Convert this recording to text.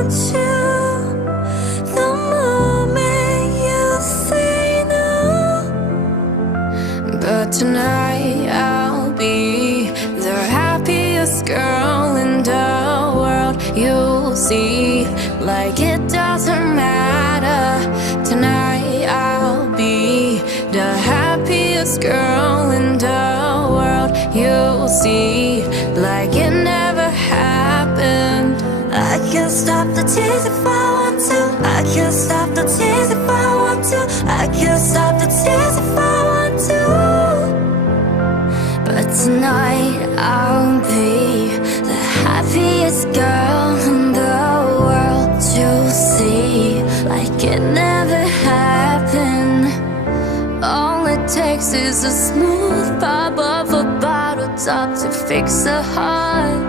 want you the moment you say no. But tonight I'll be the happiest girl in the world. You'll see, like it doesn't matter. Tonight I'll be the happiest girl in the world. You'll see, like it never happened. I can't stop the tears if I want to. I can't stop the tears if I want to. I can't stop the tears if I want to. But tonight I'll be the happiest girl in the world. You'll see, like it never happened. All it takes is a smooth pop of a bottle top to fix a heart.